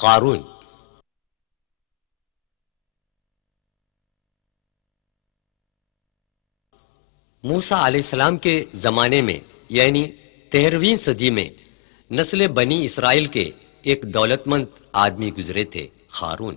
قارون۔ موسیٰ علیہ السلام کے زمانے میں یعنی 13ویں صدی میں نسل بنی اسرائیل کے ایک دولت مند آدمی گزرے تھے، قارون۔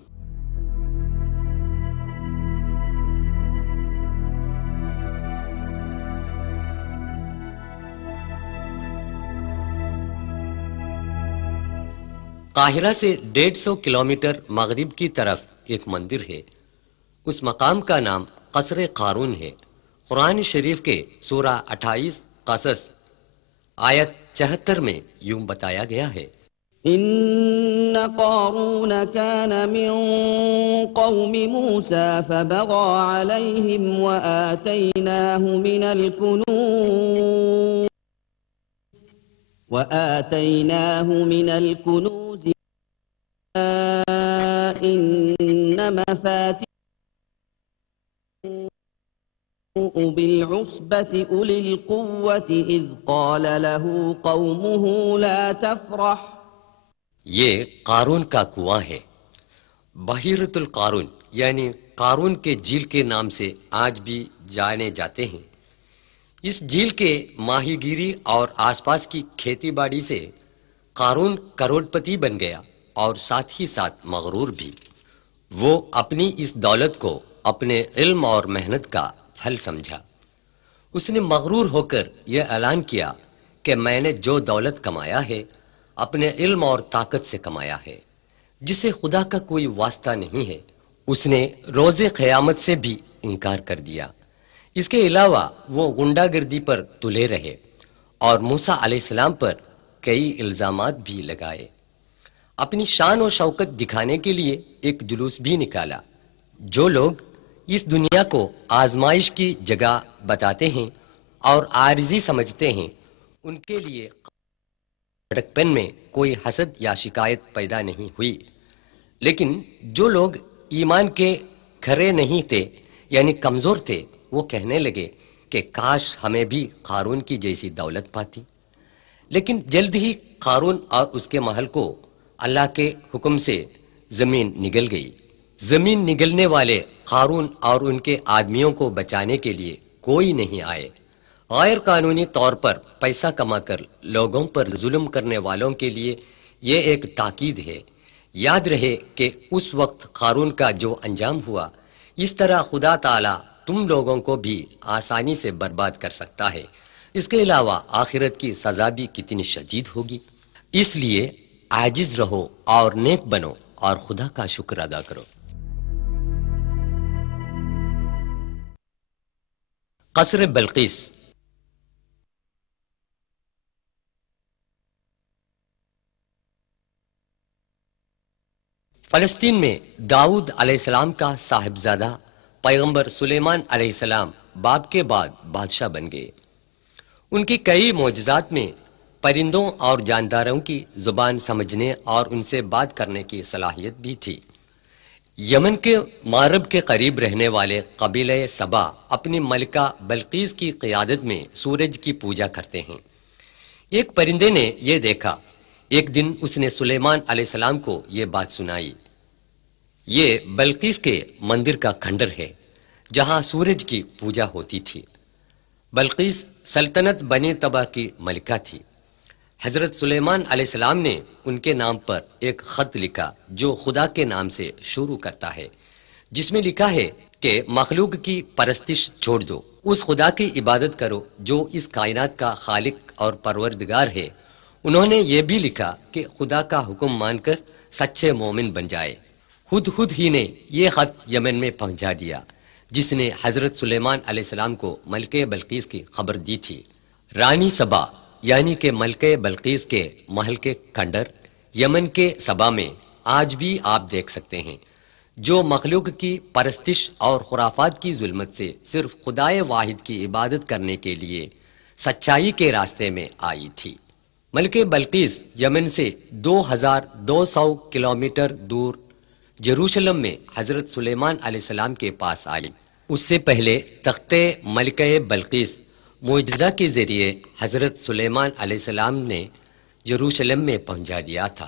قاہرہ سے 150 کلومیٹر مغرب کی طرف ایک مندر ہے۔ اس مقام کا نام قصر قارون ہے۔ قرآن شریف کے سورہ 28 قصص آیت 74 میں یوں بتایا گیا ہے، إن قارون كان من قوم موسى فبغى عليهم وآتيناه من الكنوز إن مفاتيحه بالعصبة أولي القوة إذ قال له قومه لا تفرح۔ یہ قارون کا کنواں ہے۔ بحیرۃ القارون یعنی قارون کے جھیل کے نام سے آج بھی جانے جاتے ہیں۔ اس جھیل کے ماہی گیری اور آس پاس کی کھیتی باڑی سے قارون کروڑ پتی بن گیا اور ساتھ ہی ساتھ مغرور بھی۔ وہ اپنی اس دولت کو اپنے علم اور محنت کا پھل سمجھا۔ اس نے مغرور ہو کر یہ اعلان کیا کہ میں نے جو دولت کمایا ہے اپنے علم اور طاقت سے کمایا ہے، جسے خدا کا کوئی واسطہ نہیں ہے۔ اس نے روز قیامت سے بھی انکار کر دیا۔ اس کے علاوہ وہ غنڈہ گردی پر تلے رہے اور موسیٰ علیہ السلام پر کئی الزامات بھی لگائے۔ اپنی شان و شوکت دکھانے کے لیے ایک جلوس بھی نکالا۔ جو لوگ اس دنیا کو آزمائش کی جگہ بتاتے ہیں اور عارضی سمجھتے ہیں، ان کے لیے بڑکپن میں کوئی حسد یا شکایت پیدا نہیں ہوئی۔ لیکن جو لوگ ایمان کے کھرے نہیں تھے یعنی کمزور تھے، وہ کہنے لگے کہ کاش ہمیں بھی قارون کی جیسی دولت پاتی۔ لیکن جلد ہی قارون اور اس کے محل کو اللہ کے حکم سے زمین نگل گئی۔ زمین نگلنے والے قارون اور ان کے آدمیوں کو بچانے کے لیے کوئی نہیں آئے۔ غیر قانونی طور پر پیسہ کما کر لوگوں پر ظلم کرنے والوں کے لیے یہ ایک تاکید ہے۔ یاد رہے کہ اس وقت قارون کا جو انجام ہوا، اس طرح خدا تعالی تم لوگوں کو بھی آسانی سے برباد کر سکتا ہے۔ اس کے علاوہ آخرت کی سزا بھی کتنی شدید ہوگی۔ اس لیے عاجز رہو اور نیک بنو اور خدا کا شکر ادا کرو۔ قصر بلقیس۔ فلسطین میں داؤد علیہ السلام کا صاحبزادہ پیغمبر سلیمان علیہ السلام باپ کے بعد بادشاہ بن گئے۔ ان کی کئی معجزات میں پرندوں اور جانداروں کی زبان سمجھنے اور ان سے بات کرنے کی صلاحیت بھی تھی۔ یمن کے مغرب کے قریب رہنے والے قبیلہ سبا اپنی ملکہ بلقیس کی قیادت میں سورج کی پوجا کرتے ہیں۔ ایک پرندے نے یہ دیکھا۔ ایک دن اس نے سلیمان علیہ السلام کو یہ بات سنائی۔ یہ بلقیس کے مندر کا کھنڈر ہے جہاں سورج کی پوجا ہوتی تھی۔ بلقیس سلطنت بنی طبع کی ملکہ تھی۔ حضرت سلیمان علیہ السلام نے ان کے نام پر ایک خط لکھا جو خدا کے نام سے شروع کرتا ہے، جس میں لکھا ہے کہ مخلوق کی پرستش چھوڑ دو، اس خدا کی عبادت کرو جو اس کائنات کا خالق اور پروردگار ہے۔ انہوں نے یہ بھی لکھا کہ خدا کا حکم مان کر سچے مومن بن جائے۔ خود ہی نے یہ خط یمن میں پہنچا دیا، جس نے حضرت سلیمان علیہ السلام کو ملکہ بلقیس کی خبر دی تھی۔ رانی سبا یعنی کہ ملکہ بلقیس کے محل کے کھنڈر یمن کے سبا میں آج بھی آپ دیکھ سکتے ہیں، جو مخلوق کی پرستش اور خرافات کی ظلمت سے صرف خدائے واحد کی عبادت کرنے کے لیے سچائی کے راستے میں آئی تھی۔ ملکہ بلقیس یمن سے 2200 کلومیٹر دور یروشلم میں حضرت سلیمان علیہ السلام کے پاس آئی۔ اس سے پہلے تخت ملکہ بلقیس معجزہ کے ذریعے حضرت سلیمان علیہ السلام نے یروشلم میں پہنچا دیا تھا،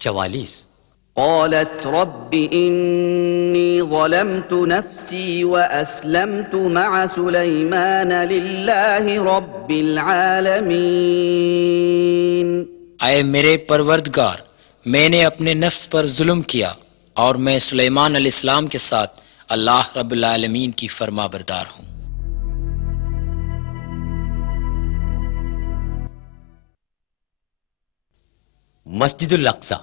44। قالت رب إني ظلمت نفسي وأسلمت مع سليمان لله رب العالمين اے میرے پروردگار، میں نے اپنے نفس پر ظلم کیا اور میں سلیمان علیہ السلام کے ساتھ اللہ رب العالمین کی فرما بردار ہوں۔ مسجد الاقصی۔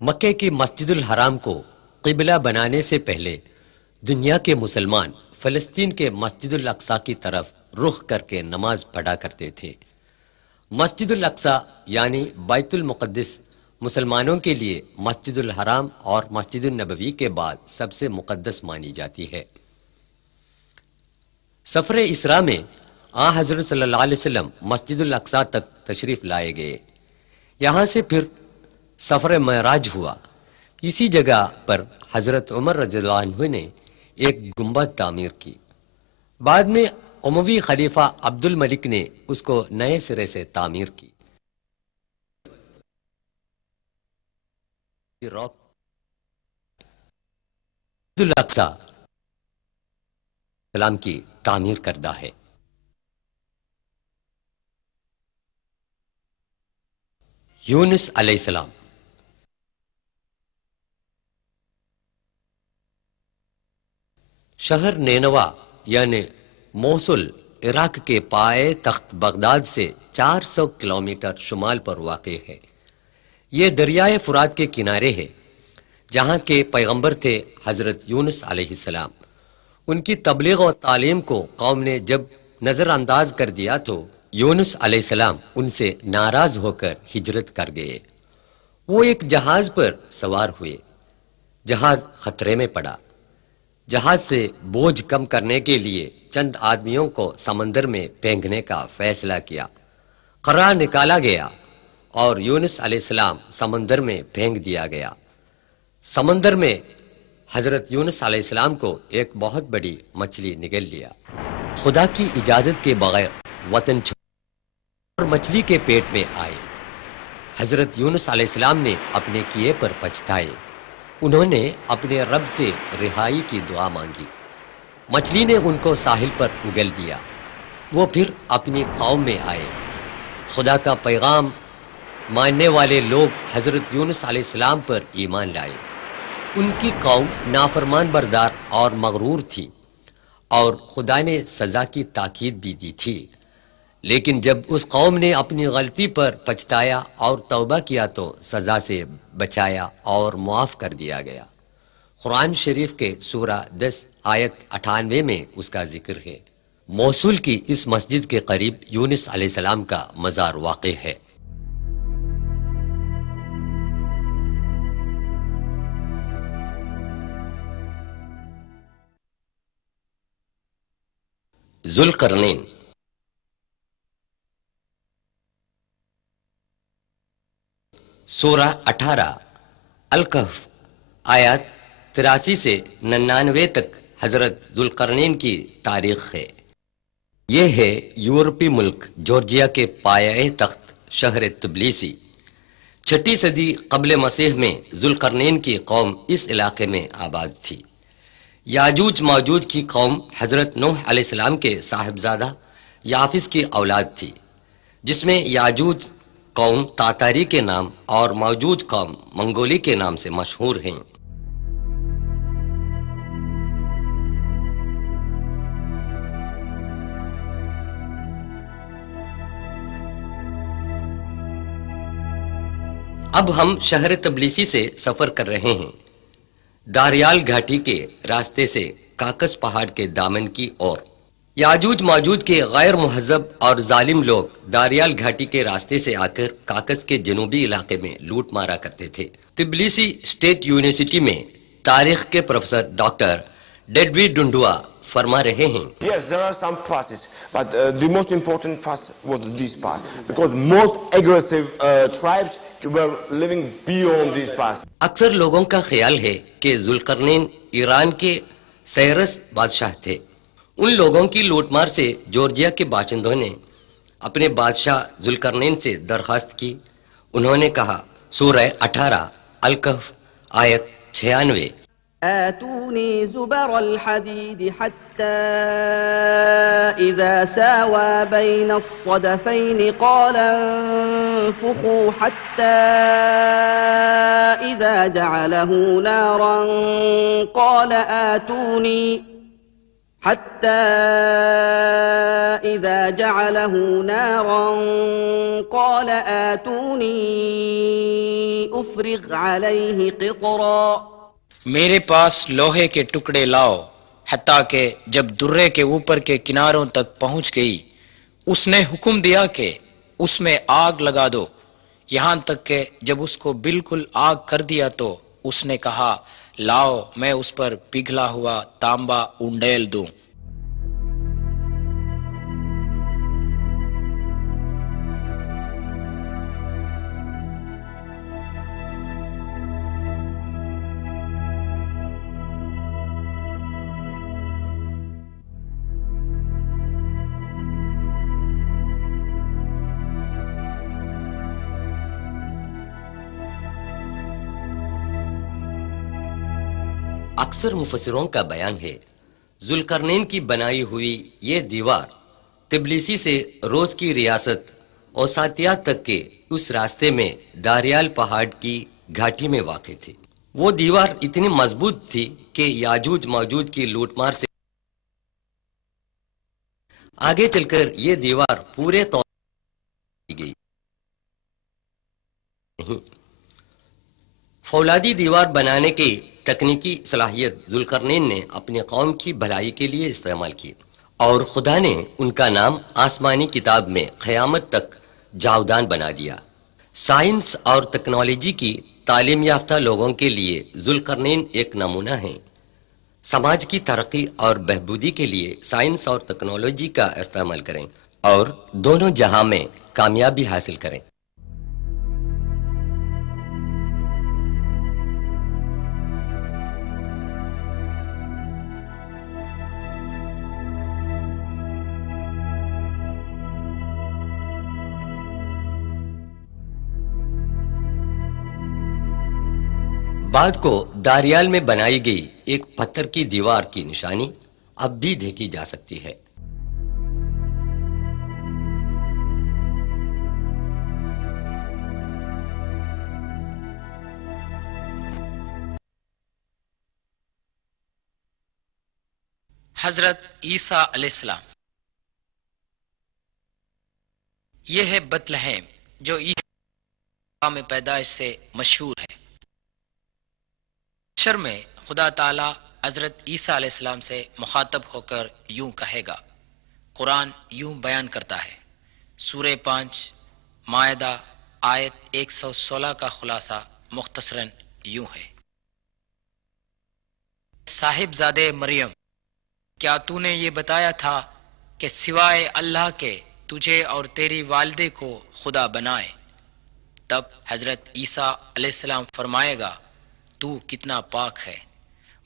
مکہ کی مسجد الحرام کو قبلہ بنانے سے پہلے دنیا کے مسلمان فلسطین کے مسجد الاقصی کی طرف رخ کر کے نماز پڑھا کرتے تھے۔ مسجد الاقصی یعنی بیت المقدس مسلمانوں کے لیے مسجد الحرام اور مسجد النبوی کے بعد سب سے مقدس مانی جاتی ہے۔ سفر اسراء میں حضرت صلی اللہ علیہ وسلم مسجد الاقصی تک تشریف لائے گئے۔ یہاں سے پھر سفر معراج ہوا۔ اسی جگہ پر حضرت عمر رضی اللہ عنہ نے ایک گنبد تعمیر کی۔ بعد میں اموی خلیفہ عبد الملک نے اس کو نئے سرے سے تعمیر کی۔ مسجد الاقصی سلام کی تعمیر کردہ ہے۔ یونس علیہ السلام۔ شہر نینوا یعنی موصل عراق کے پائے تخت بغداد سے 400 کلومیٹر شمال پر واقع ہے۔ یہ دریائے فرات کے کنارے ہے جہاں کے پیغمبر تھے حضرت یونس علیہ السلام۔ ان کی تبلیغ و تعلیم کو قوم نے جب نظر انداز کر دیا تو یونس علیہ السلام ان سے ناراض ہو کر ہجرت کر گئے۔ وہ ایک جہاز پر سوار ہوئے۔ جہاز خطرے میں پڑا۔ جہاز سے بوجھ کم کرنے کے لیے چند آدمیوں کو سمندر میں پھینکنے کا فیصلہ کیا۔ قرار نکالا گیا اور یونس علیہ السلام سمندر میں پھینک دیا گیا۔ سمندر میں حضرت یونس علیہ السلام کو ایک بہت بڑی مچھلی نگل لیا۔ خدا کی اجازت کے بغیر وطن چھوڑ اور مچھلی کے پیٹ میں آئے۔ حضرت یونس علیہ السلام نے اپنے کیے پر پچھتائے۔ انہوں نے اپنے رب سے رہائی کی دعا مانگی۔ مچھلی نے ان کو ساحل پر اگل دیا۔ وہ پھر اپنی قوم میں آئے۔ خدا کا پیغام ماننے والے لوگ حضرت یونس علیہ السلام پر ایمان لائے۔ ان کی قوم نافرمان بردار اور مغرور تھی اور خدا نے سزا کی تاکید بھی دی تھی، لیکن جب اس قوم نے اپنی غلطی پر پچھتایا اور توبہ کیا تو سزا سے بچایا اور معاف کر دیا گیا۔ قرآن شریف کے سورہ 10 آیت 98 میں اس کا ذکر ہے۔ موصل کی اس مسجد کے قریب یونس علیہ السلام کا مزار واقع ہے۔ ذوالقرنین۔ سورہ 18 الکہف آیات 83 سے 99 تک حضرت ذوالقرنین کی تاریخ ہے۔ یہ ہے یورپی ملک جورجیا کے پایہ تخت شہر تبلیسی۔ 6 صدی قبل مسیح میں ذوالقرنین کی قوم اس علاقے میں آباد تھی۔ یاجوج ماجوج کی قوم حضرت نوح علیہ السلام کے صاحبزادہ یافس کی اولاد تھی، جس میں یاجوج قوم تاتاری کے نام اور ماجوج قوم منگولی کے نام سے مشہور ہیں۔ اب ہم شہر تبلیسی سے سفر کر رہے ہیں، داریال گھاٹی کے راستے سے کاکس پہاڑ کے دامن کی اور۔ یاجوج ماجوج کے غیر مہذب اور ظالم لوگ داریال گھاٹی کے راستے سے آ کر کاکس کے جنوبی علاقے میں لوٹ مارا کرتے تھے۔ تبلیسی اسٹیٹ یونیورسٹی میں تاریخ کے پروفیسر ڈاکٹر ڈیڈوی ڈنڈوا فرما رہے ہیں۔ Yes, there are some passes, but the most important pass was this pass, because most aggressive tribes were living beyond this pass. اکثر لوگوں کا خیال ہے کہ ذوالقرنین ایران کے سیرس بادشاہ تھے۔ ان لوگوں کی لوٹ مار سے جورجیا کے باشندوں نے اپنے بادشاہ ذوالقرنین سے درخواست کی۔ انہوں نے کہا، سورہ 18 الکہف آیت 96، آتوني زبر الحديد حتى إذا ساوى بين الصدفين قال انفخوا حتى إذا جعله نارا قال آتوني أفرغ عليه قطرا۔ میرے پاس لوہے کے ٹکڑے لاؤ، حتیٰ کہ جب درے کے اوپر کے کناروں تک پہنچ گئی اس نے حکم دیا کہ اس میں آگ لگا دو، یہاں تک کہ جب اس کو بالکل آگ کر دیا تو اس نے کہا، لاؤ میں اس پر پگھلا ہوا تانبا انڈیل دوں۔ اکثر مفسروں کا بیان ہے ذوالقرنین کی بنائی ہوئی یہ دیوار تبلیسی سے روس کی ریاست اوساتیا تک کے اس راستے میں داریال پہاڑ کی گھاٹی میں واقع تھی۔ وہ دیوار اتنی مضبوط تھی کہ یاجوج ماجوج کی لوٹ مار سے آگے چل کر یہ دیوار پورے طور پر گئی۔ فولادی دیوار بنانے کی تکنیکی صلاحیت ذوالقرنین نے اپنی قوم کی بھلائی کے لیے استعمال کی، اور خدا نے ان کا نام آسمانی کتاب میں قیامت تک جاودان بنا دیا۔ سائنس اور ٹیکنالوجی کی تعلیم یافتہ لوگوں کے لیے ذوالقرنین ایک نمونہ ہیں۔ سماج کی ترقی اور بہبودی کے لیے سائنس اور ٹیکنالوجی کا استعمال کریں اور دونوں جہاں میں کامیابی حاصل کریں۔ بعد کو داریال میں بنائی گئی ایک پتھر کی دیوار کی نشانی اب بھی دیکھی جا سکتی ہے۔ حضرت عیسیٰ علیہ السلام۔ یہ ہے بیت لحم جو عیسیٰ میں پیدائش سے مشہور ہے۔ حشر میں خدا تعالیٰ حضرت عیسیٰ علیہ السلام سے مخاطب ہو کر یوں کہے گا۔ قرآن یوں بیان کرتا ہے، سورہ 5 مائدہ آیت 116 کا خلاصہ مختصراً یوں ہے، صاحب زادے مریم، کیا تو نے یہ بتایا تھا کہ سوائے اللہ کے تجھے اور تیری والدے کو خدا بنائے؟ تب حضرت عیسیٰ علیہ السلام فرمائے گا، تو کتنا پاک ہے،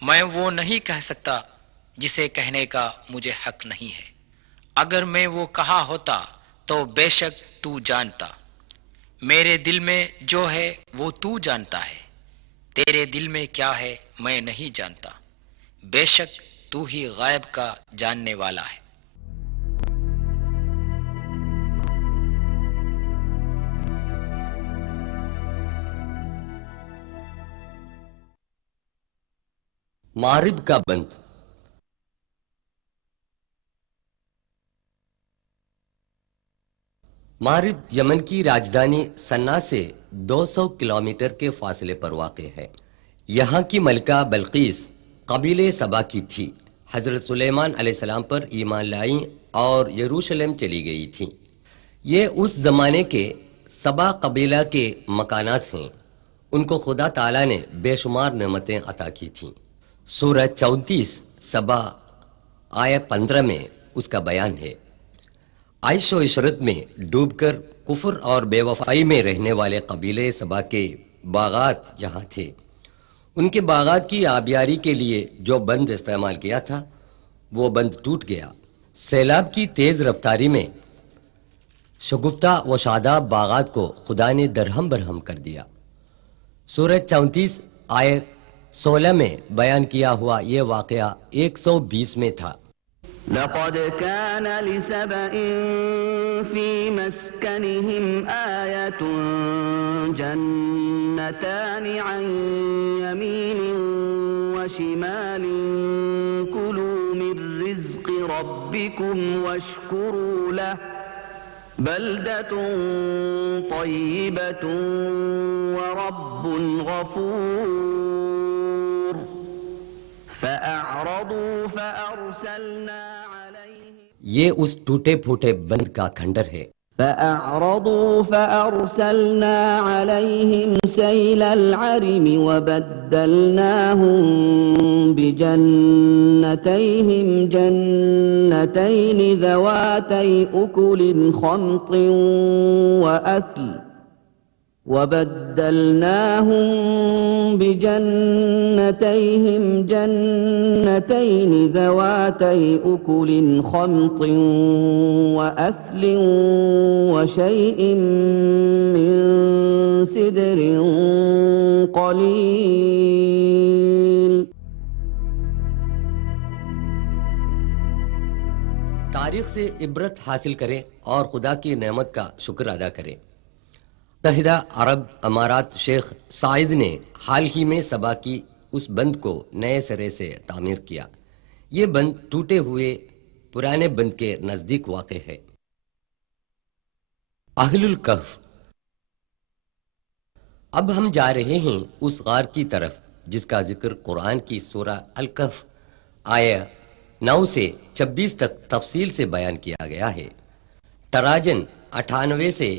میں وہ نہیں کہہ سکتا جسے کہنے کا مجھے حق نہیں ہے۔ اگر میں وہ کہا ہوتا تو بے شک تو جانتا، میرے دل میں جو ہے وہ تو جانتا ہے، تیرے دل میں کیا ہے میں نہیں جانتا، بے شک تو ہی غیب کا جاننے والا ہے۔ مارب کا بند۔ مارب یمن کی راجدھانی سنا سے 200 کلومیٹر کے فاصلے پر واقع ہے۔ یہاں کی ملکہ بلقیس قبیلے سبا کی تھی۔ حضرت سلیمان علیہ السلام پر ایمان لائیں اور یروشلم چلی گئی تھیں۔ یہ اس زمانے کے سبا قبیلہ کے مکانات ہیں۔ ان کو خدا تعالیٰ نے بے شمار نعمتیں عطا کی تھیں۔ سورہ 34 سبا آیت 15 میں اس کا بیان ہے۔ عیش و عشرت میں ڈوب کر کفر اور بے وفائی میں رہنے والے قبیلے سبا کے باغات یہاں تھے۔ ان کے باغات کی آبیاری کے لیے جو بند استعمال کیا تھا وہ بند ٹوٹ گیا۔ سیلاب کی تیز رفتاری میں شگفتہ و شاداب باغات کو خدا نے درہم برہم کر دیا۔ سورہ 34 آیت 16 میں بیان کیا ہوا یہ واقعہ 120 میں تھا۔ لقد كان لسبإ في مسكنهم آية جنتان عن يمين وشمال كلوا من رزق ربكم واشكروا له بلدة طيبة ورب غفور فأعرضوا فأرسلنا عليهم یہ اس ٹوٹے پھوٹے بند کا کھنڈر ہے۔ فأعرضوا فأرسلنا عليهم سيل العرم وبدلناهم بجنتيهم جنتين ذواتي أكل خمط وأثل وبدلناهم بجنتيهم جنتين ذواتي أكل خمط وأثل وشيء من سدر قليل۔ تاریخ سے عبرت حاصل کریں اور خدا کی نعمت کا شکر ادا کریں۔ متحدہ عرب امارات شیخ سعید نے حال ہی میں صبا کی اس بند کو نئے سرے سے تعمیر کیا۔ یہ بند ٹوٹے ہوئے پرانے بند کے نزدیک واقع ہے۔ اہل الکہف۔ اب ہم جا رہے ہیں اس غار کی طرف جس کا ذکر قرآن کی سورہ الکہف آیہ 9 سے 26 تک تفصیل سے بیان کیا گیا ہے۔ ٹراجن 98 سے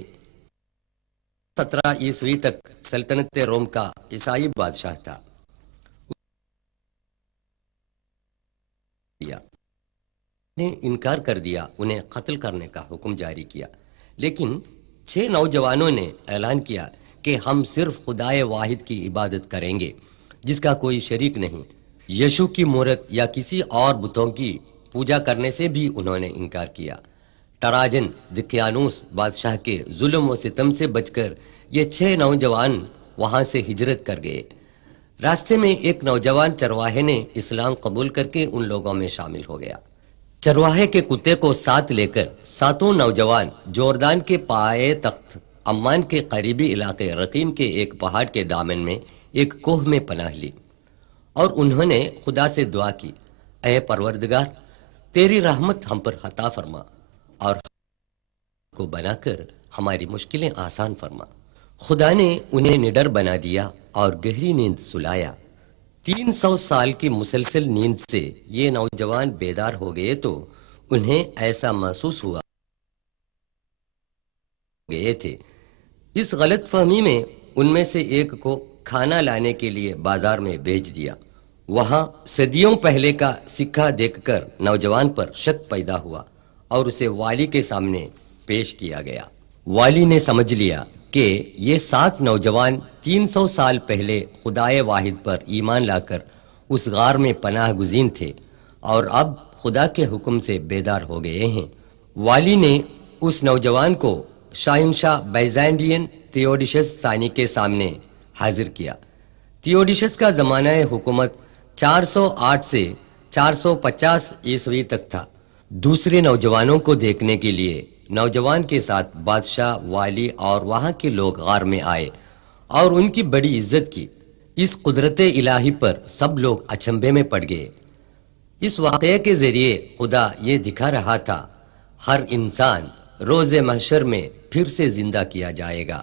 17 عیسوی تک سلطنت روم کا عیسائی بادشاہ تھا۔ نے انکار کر دیا، انہیں قتل کرنے کا حکم جاری کیا، لیکن 6 نوجوانوں نے اعلان کیا کہ ہم صرف خدائے واحد کی عبادت کریں گے جس کا کوئی شریک نہیں۔ یشو کی مورت یا کسی اور بتوں کی پوجا کرنے سے بھی انہوں نے انکار کیا۔ ٹراجن دقیانوس بادشاہ کے ظلم و ستم سے بچ کر یہ 6 نوجوان وہاں سے ہجرت کر گئے۔ راستے میں ایک نوجوان چرواہے نے اسلام قبول کر کے ان لوگوں میں شامل ہو گیا۔ چرواہے کے کتے کو ساتھ لے کر 7 نوجوان جوردان کے پائے تخت عمان کے قریبی علاقے رقیم کے ایک پہاڑ کے دامن میں ایک کوہ میں پناہ لی اور انہوں نے خدا سے دعا کی، اے پروردگار، تیری رحمت ہم پر عطا فرما اور کو بنا کر ہماری مشکلیں آسان فرما۔ خدا نے انہیں نڈر بنا دیا اور گہری نیند سلایا۔ 300 سال کی مسلسل نیند سے یہ نوجوان بیدار ہو گئے تو انہیں ایسا محسوس ہوا گئے تھے۔ اس غلط فہمی میں ان میں سے ایک کو کھانا لانے کے لیے بازار میں بھیج دیا۔ وہاں صدیوں پہلے کا سکہ دیکھ کر نوجوان پر شک پیدا ہوا اور اسے والی کے سامنے پیش کیا گیا۔ والی نے سمجھ لیا کہ یہ 7 نوجوان 300 سال پہلے خدائے واحد پر ایمان لا کر اس غار میں پناہ گزین تھے اور اب خدا کے حکم سے بیدار ہو گئے ہیں۔ والی نے اس نوجوان کو شاہنشاہ بیزینٹین تھیوڈیشس ثانی کے سامنے حاضر کیا۔ تھیوڈیشس کا زمانہ حکومت 408 سے 450 عیسوی تک تھا۔ دوسرے نوجوانوں کو دیکھنے کے لیے نوجوان کے ساتھ بادشاہ، والی اور وہاں کے لوگ غار میں آئے اور ان کی بڑی عزت کی۔ اس قدرت الہی پر سب لوگ اچنبھے میں پڑ گئے۔ اس واقعے کے ذریعے خدا یہ دکھا رہا تھا ہر انسان روز محشر میں پھر سے زندہ کیا جائے گا۔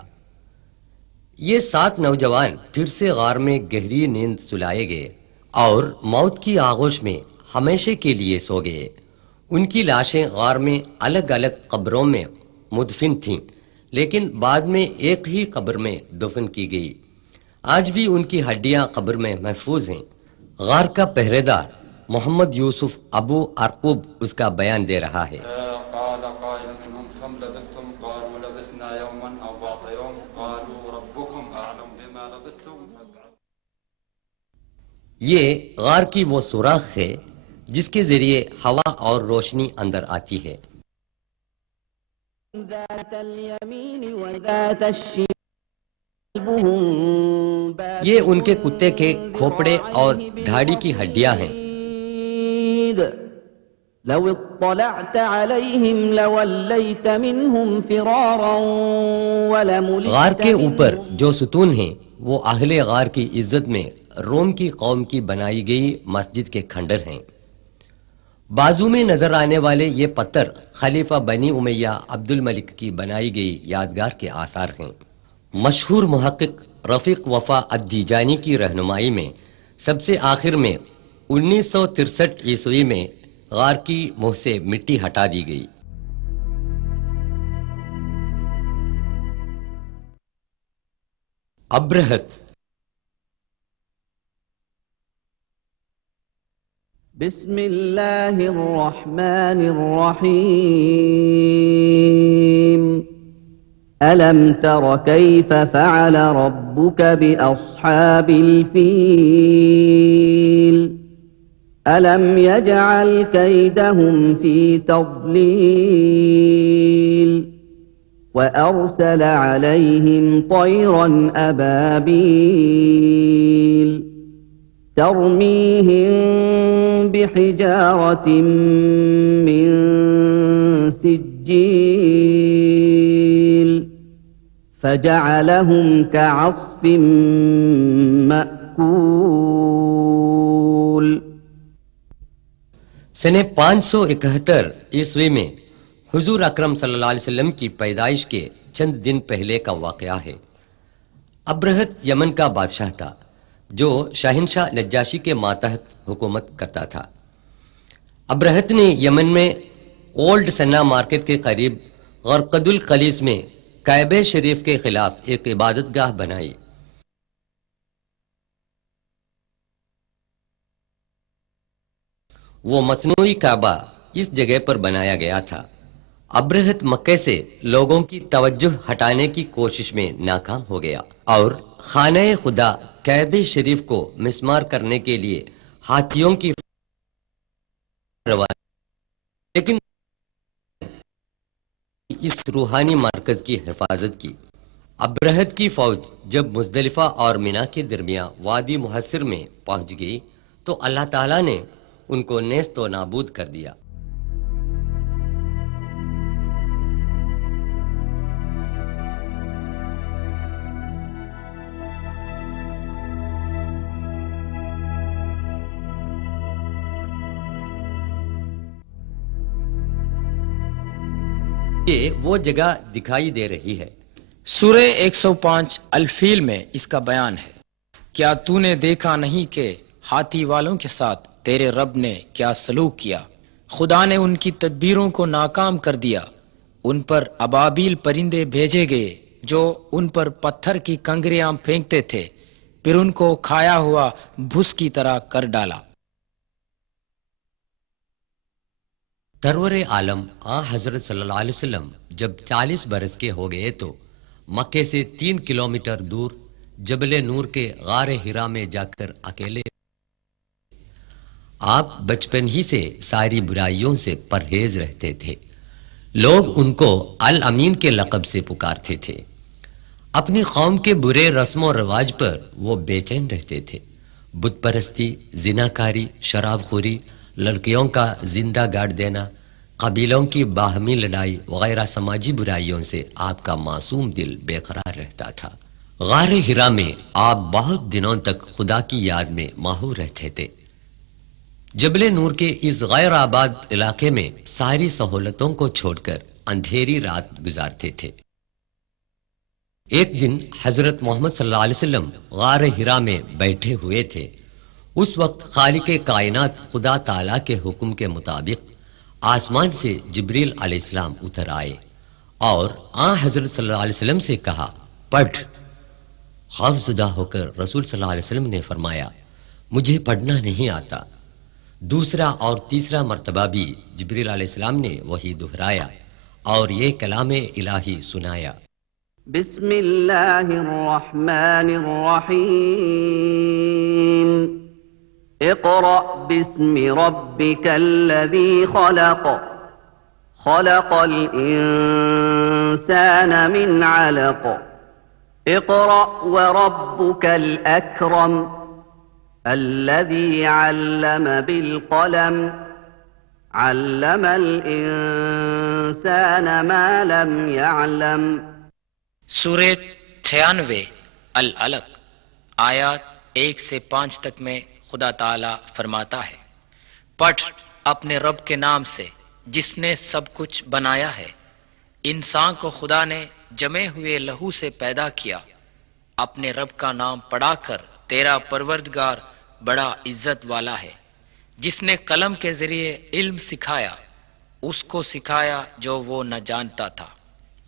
یہ 7 نوجوان پھر سے غار میں گہری نیند سلائے گئے اور موت کی آغوش میں ہمیشہ کے لیے سو گئے۔ ان کی لاشیں غار میں الگ الگ قبروں میں مدفن تھیں، لیکن بعد میں ایک ہی قبر میں دفن کی گئی۔ آج بھی ان کی ہڈیاں قبر میں محفوظ ہیں۔ غار کا پہرے دار محمد یوسف ابو ارقوب اس کا بیان دے رہا ہے۔ قال قائل منهم كم لبثتم قالوا لبثنا يوما او بعض يوم قالوا ربكم اعلم بما لبثتم یہ غار کی وہ سوراخ ہے جس کے ذریعے ہوا اور روشنی اندر آتی ہے۔ ذات اليمين وذات الشمال یہ ان کے کتے کے کھوپڑے اور دھاڑی کی ہڈیاں ہیں۔ لو اطلعت عليهم لوليت منهم فرارا ولملئت غار کے اوپر جو ستون ہیں وہ اہل غار کی عزت میں روم کی قوم کی بنائی گئی مسجد کے کھنڈر ہیں۔ بازو میں نظر آنے والے یہ پتھر خلیفہ بنی امیہ عبد الملک کی بنائی گئی یادگار کے آثار ہیں۔ مشہور محقق رفیق وفا الدیجانی کی رہنمائی میں سب سے آخر میں 1963 عیسوی میں غار کی منہ سے مٹی ہٹا دی گئی۔ ابرہت بسم اللہ الرحمن الرحیم ألم تر كيف فعل ربك بأصحاب الفيل ألم يجعل كيدهم في تضليل وأرسل عليهم طيرا أبابيل ترميهم بحجارة من سجيل فجعلهم كعصف مأكول۔ سنہ 571 عیسوی میں حضور اکرم صلی اللہ علیہ وسلم کی پیدائش کے چند دن پہلے کا واقعہ ہے۔ ابرہت یمن کا بادشاہ تھا جو شہنشاہ نجاشی کے ماتحت حکومت کرتا تھا۔ ابرہت نے یمن میں اولڈ سنا مارکیٹ کے قریب غرقد القلیس میں کعبہ شریف کے خلاف ایک عبادت گاہ بنائی۔ وہ مصنوعی کعبہ اس جگہ پر بنایا گیا تھا۔ ابرہت مکہ سے لوگوں کی توجہ ہٹانے کی کوشش میں ناکام ہو گیا اور خانہ خدا کعبہ شریف کو مسمار کرنے کے لیے ہاتھیوں کی روانہ، لیکن اس روحانی مرکز کی حفاظت کی۔ ابرہت کی فوج جب مزدلفہ اور منا کے درمیان وادی محصر میں پہنچ گئی تو اللہ تعالیٰ نے ان کو نیست و نابود کر دیا۔ یہ وہ جگہ دکھائی دے رہی ہے۔ سورہ 105 الفیل میں اس کا بیان ہے۔ کیا تو نے دیکھا نہیں کہ ہاتھی والوں کے ساتھ تیرے رب نے کیا سلوک کیا؟ خدا نے ان کی تدبیروں کو ناکام کر دیا، ان پر ابابیل پرندے بھیجے گئے جو ان پر پتھر کی کنکریاں پھینکتے تھے، پھر ان کو کھایا ہوا بھس کی طرح کر ڈالا۔ سرور عالم حضرت صلی اللہ علیہ وسلم جب 40 برس کے ہو گئے تو مکے سے 3 کلومیٹر دور جبل نور کے غار ہرا میں جا کر اکیلے۔ آپ بچپن ہی سے ساری برائیوں سے پرہیز رہتے تھے۔ لوگ ان کو الامین کے لقب سے پکارتے تھے۔ اپنی قوم کے برے رسم و رواج پر وہ بے چین رہتے تھے۔ بت پرستی، زناکاری، شراب خوری، لڑکیوں کا زندہ گاڑ دینا، قبیلوں کی باہمی لڑائی وغیرہ سماجی برائیوں سے آپ کا معصوم دل بے قرار رہتا تھا۔ غار ہرا میں آپ بہت دنوں تک خدا کی یاد میں ماہور رہتے تھے۔ جبل نور کے اس غیر آباد علاقے میں ساری سہولتوں کو چھوڑ کر اندھیری رات گزارتے تھے۔ ایک دن حضرت محمد صلی اللہ علیہ وسلم غار ہرا میں بیٹھے ہوئے تھے۔ اس وقت خالق کائنات خدا تعالیٰ کے حکم کے مطابق آسمان سے جبریل علیہ السلام اتر آئے اور حضرت صلی اللہ علیہ وسلم سے کہا، پڑھ۔ خوف زدہ ہو کر رسول صلی اللہ علیہ وسلم نے فرمایا، مجھے پڑھنا نہیں آتا۔ دوسرا اور تیسرا مرتبہ بھی جبریل علیہ السلام نے وہی دہرایا اور یہ کلام الہی سنایا۔ بسم اللہ الرحمن الرحیم اقرأ باسم ربك الذي خلق خلق الإنسان من علق اقرأ وربك الأكرم الذي علم بالقلم علم الإنسان ما لم يعلم۔ سورہ 96 العلق آیات 1 سے 5 تک میں خدا تعالی فرماتا ہے، پڑھ اپنے رب کے نام سے جس نے سب کچھ بنایا ہے۔ انسان کو خدا نے جمے ہوئے لہو سے پیدا کیا۔ اپنے رب کا نام پڑھا کر تیرا پروردگار بڑا عزت والا ہے، جس نے قلم کے ذریعے علم سکھایا، اس کو سکھایا جو وہ نہ جانتا تھا۔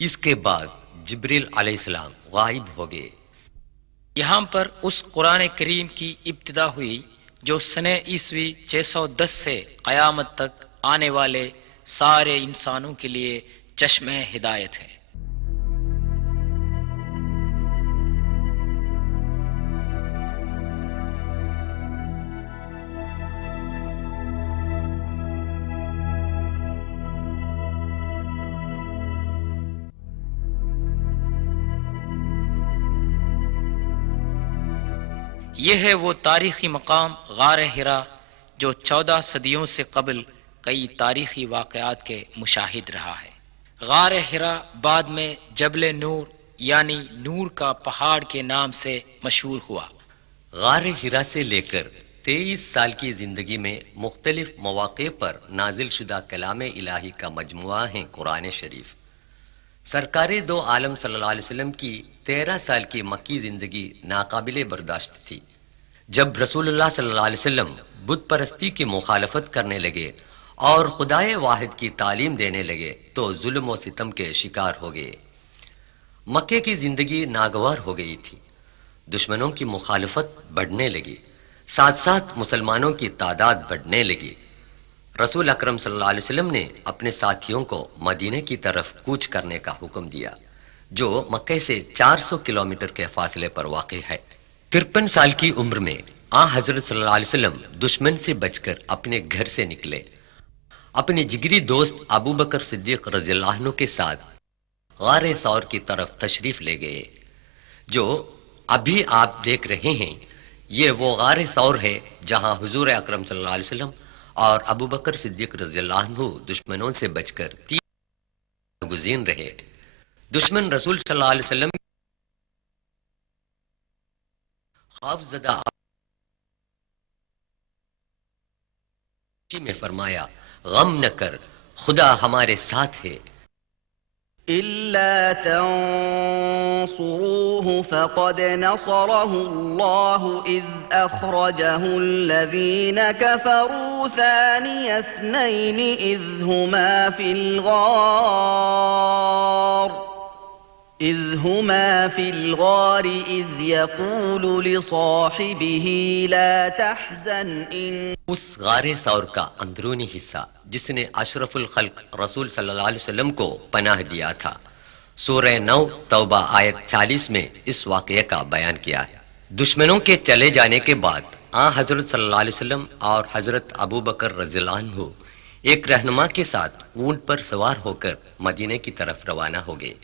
اس کے بعد جبریل علیہ السلام غائب ہو گئے۔ یہاں پر اس قرآن کریم کی ابتدا ہوئی جو سنہ عیسوی 610 سے قیامت تک آنے والے سارے انسانوں کے لیے چشمہ ہدایت ہے۔ یہ ہے وہ تاریخی مقام غار حرا جو 14 صدیوں سے قبل کئی تاریخی واقعات کے مشاہد رہا ہے۔ غار حرا بعد میں جبل نور یعنی نور کا پہاڑ کے نام سے مشہور ہوا۔ غار حرا سے لے کر 23 سال کی زندگی میں مختلف مواقع پر نازل شدہ کلام الہی کا مجموعہ ہے قرآن شریف۔ سرکار دو عالم صلی اللہ علیہ وسلم کی 13 سال کی مکی زندگی ناقابل برداشت تھی۔ جب رسول اللہ صلی اللہ علیہ وسلم بت پرستی کی مخالفت کرنے لگے اور خدائے واحد کی تعلیم دینے لگے تو ظلم و ستم کے شکار ہو گئے۔ مکے کی زندگی ناگوار ہو گئی تھی، دشمنوں کی مخالفت بڑھنے لگی، ساتھ ساتھ مسلمانوں کی تعداد بڑھنے لگی۔ رسول اکرم صلی اللہ علیہ وسلم نے اپنے ساتھیوں کو مدینے کی طرف کوچ کرنے کا حکم دیا، جو مکے سے 400 کلومیٹر کے فاصلے پر واقع ہے۔ 53 سال کی عمر میں حضرت صلی اللہ علیہ وسلم دشمن سے بچ کر اپنے گھر سے نکلے، اپنے جگری دوست ابو بکر صدیق رضی اللہ عنہ کے ساتھ غار ثور کی طرف تشریف لے گئے۔ جو ابھی آپ دیکھ رہے ہیں یہ وہ غار ثور ہے جہاں حضور اکرم صلی اللہ علیہ وسلم اور ابو بکر صدیق رضی اللہ عنہ دشمنوں سے بچ کر 3 گزین رہے۔ دشمن رسول صلی اللہ علیہ وسلم خوف زدہ میں فرمایا، غم نہ کر، خدا ہمارے ساتھ ہے۔ إلا تنصروه فقد نصره الله إذ أخرجه الذين كفروا ثاني اثنين إذ هما في الغار إذ يقول لصاحبه لا تحزن إن اس غار ثور کا اندرونی حصہ جس نے اشرف الخلق رسول صلی اللہ علیہ وسلم کو پناہ دیا تھا، سورہ 9 توبہ آیت 40 میں اس واقعے کا بیان کیا ہے۔ دشمنوں کے چلے جانے کے بعد حضرت صلی اللہ علیہ وسلم اور حضرت ابو بکر رضی اللہ عنہ ایک رہنما کے ساتھ اونٹ پر سوار ہو کر مدینے کی طرف روانہ ہو گئے۔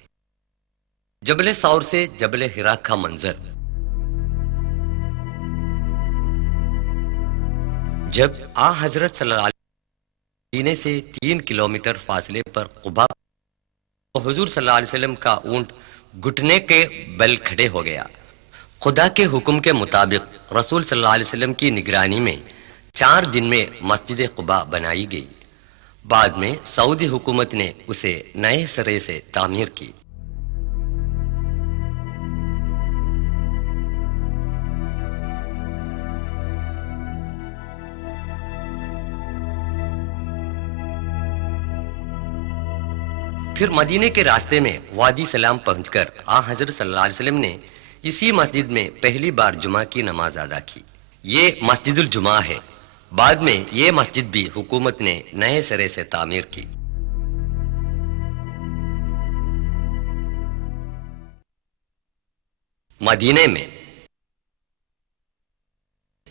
جبل ثور سے جبل حرا کا منظر، جب حضرت صلی اللہ علیہ مدینے سے 3 کلومیٹر فاصلے پر قبا، حضور صلی اللہ علیہ وسلم کا اونٹ گھٹنے کے بل کھڑے ہو گیا۔ خدا کے حکم کے مطابق رسول صلی اللہ علیہ وسلم کی نگرانی میں 4 دن میں مسجد قبا بنائی گئی۔ بعد میں سعودی حکومت نے اسے نئے سرے سے تعمیر کی۔ پھر مدینے کے راستے میں وادی سلام پہنچ کر حضرت صلی اللہ علیہ وسلم نے اسی مسجد میں پہلی بار جمعہ کی نماز ادا کی۔ یہ مسجد الجمعہ ہے۔ بعد میں یہ مسجد بھی حکومت نے نئے سرے سے تعمیر کی۔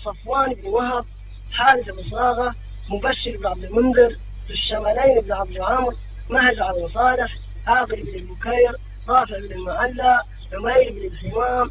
صفوان بن وهب، حارث بن صاغة، مبشر بن عبد المنذر، ذو الشمالين بن عبد العامر، مهجع بن صالح، عاقل بن البكير، رافع بن المعلى، عمير بن الحمام،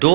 2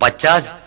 50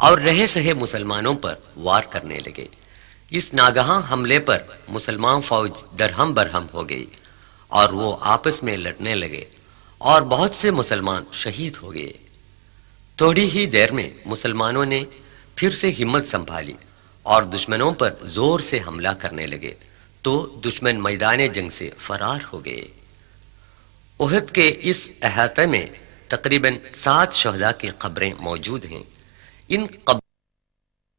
اور رہے سہے مسلمانوں پر وار کرنے لگے۔ اس ناگہاں حملے پر مسلمان فوج درہم برہم ہو گئی اور وہ آپس میں لڑنے لگے اور بہت سے مسلمان شہید ہو گئے۔ تھوڑی ہی دیر میں مسلمانوں نے پھر سے ہمت سنبھالی اور دشمنوں پر زور سے حملہ کرنے لگے تو دشمن میدان جنگ سے فرار ہو گئے۔ احد کے اس احاطے میں تقریباً 7 شہداء کی قبریں موجود ہیں۔ ان قبر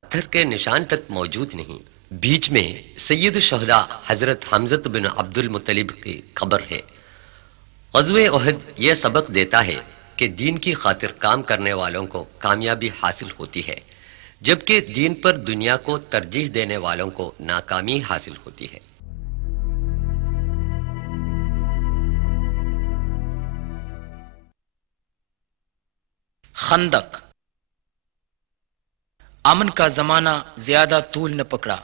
پتھر کے نشان تک موجود نہیں۔ بیچ میں سید الشہداء حضرت حمزہ بن عبد المطلب کی قبر ہے۔ غزوہ احد یہ سبق دیتا ہے کہ دین کی خاطر کام کرنے والوں کو کامیابی حاصل ہوتی ہے، جبکہ دین پر دنیا کو ترجیح دینے والوں کو ناکامی حاصل ہوتی ہے۔ خندق۔ امن کا زمانہ زیادہ طول نہ پکڑا۔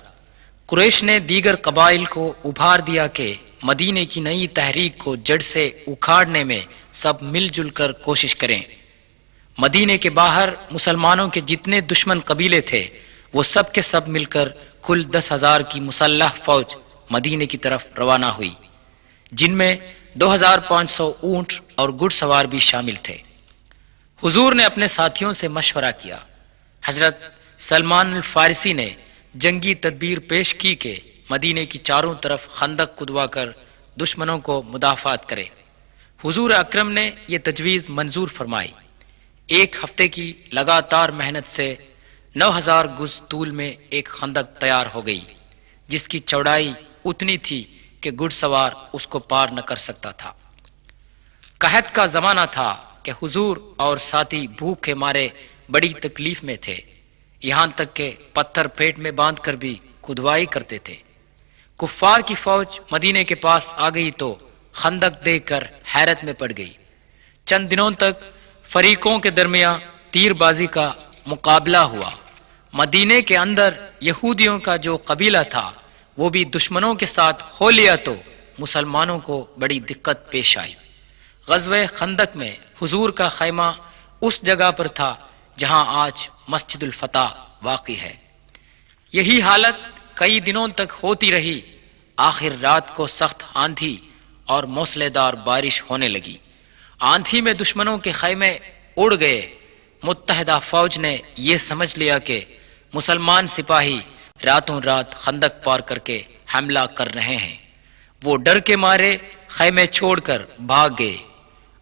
قریش نے دیگر قبائل کو ابھار دیا کہ مدینے کی نئی تحریک کو جڑ سے اکھاڑنے میں سب مل جل کر کوشش کریں۔ مدینے کے باہر مسلمانوں کے جتنے دشمن قبیلے تھے وہ سب کے سب مل کر کل 10,000 کی مسلح فوج مدینے کی طرف روانہ ہوئی، جن میں 2,500 اونٹ اور گھڑ سوار بھی شامل تھے۔ حضور نے اپنے ساتھیوں سے مشورہ کیا۔ حضرت سلمان الفارسی نے جنگی تدبیر پیش کی کہ مدینے کی چاروں طرف خندق کھدوا کر دشمنوں کو مدافعت کرے۔ حضور اکرم نے یہ تجویز منظور فرمائی۔ 1 ہفتے کی لگاتار محنت سے 9,000 گز طول میں ایک خندق تیار ہو گئی، جس کی چوڑائی اتنی تھی کہ گھڑ سوار اس کو پار نہ کر سکتا تھا۔ قحط کا زمانہ تھا کہ حضور اور ساتھی بھوک کے مارے بڑی تکلیف میں تھے، یہاں تک کہ پتھر پیٹ میں باندھ کر بھی کھدوائی کرتے تھے۔ کفار کی فوج مدینے کے پاس آ گئی تو خندق دیکھ کر حیرت میں پڑ گئی۔ چند دنوں تک فریقوں کے درمیان تیر بازی کا مقابلہ ہوا۔ مدینے کے اندر یہودیوں کا جو قبیلہ تھا وہ بھی دشمنوں کے ساتھ ہو لیا تو مسلمانوں کو بڑی دقت پیش آئی۔ غزوہ خندق میں حضور کا خیمہ اس جگہ پر تھا جہاں آج مسجد الفتح واقع ہے۔ یہی حالت کئی دنوں تک ہوتی رہی۔ آخر رات کو سخت آندھی اور موسلے دار بارش ہونے لگی۔ آندھی میں دشمنوں کے خیمے اڑ گئے۔ متحدہ فوج نے یہ سمجھ لیا کہ مسلمان سپاہی راتوں رات خندق پار کر کے حملہ کر رہے ہیں۔ وہ ڈر کے مارے خیمے چھوڑ کر بھاگ گئے۔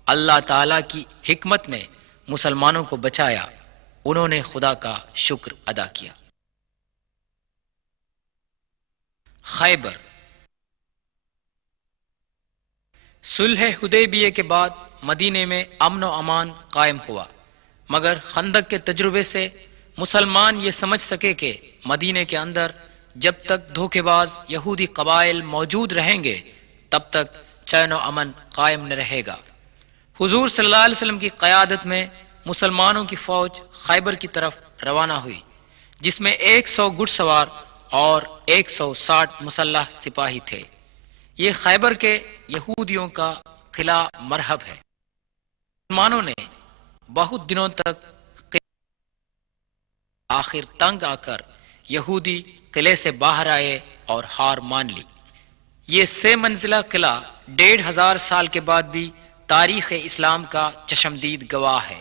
اللہ تعالیٰ کی حکمت نے مسلمانوں کو بچایا۔ انہوں نے خدا کا شکر ادا کیا۔ خیبر۔ صلح حدیبیہ کے بعد مدینے میں امن و امان قائم ہوا، مگر خندق کے تجربے سے مسلمان یہ سمجھ سکے کہ مدینے کے اندر جب تک دھوکے باز یہودی قبائل موجود رہیں گے تب تک چین و امن قائم نہ رہے گا۔ حضور صلی اللہ علیہ وسلم کی قیادت میں مسلمانوں کی فوج خیبر کی طرف روانہ ہوئی، جس میں 100 گھڑ سوار اور 160 مسلح سپاہی تھے۔ یہ خیبر کے یہودیوں کا قلعہ مرحب ہے۔ مسلمانوں نے بہت دنوں تک آخر تنگ آ کر یہودی قلعے سے باہر آئے اور ہار مان لی۔ یہ 6 منزلہ قلعہ 1,500 سال کے بعد بھی تاریخ اسلام کا چشمدید گواہ ہے۔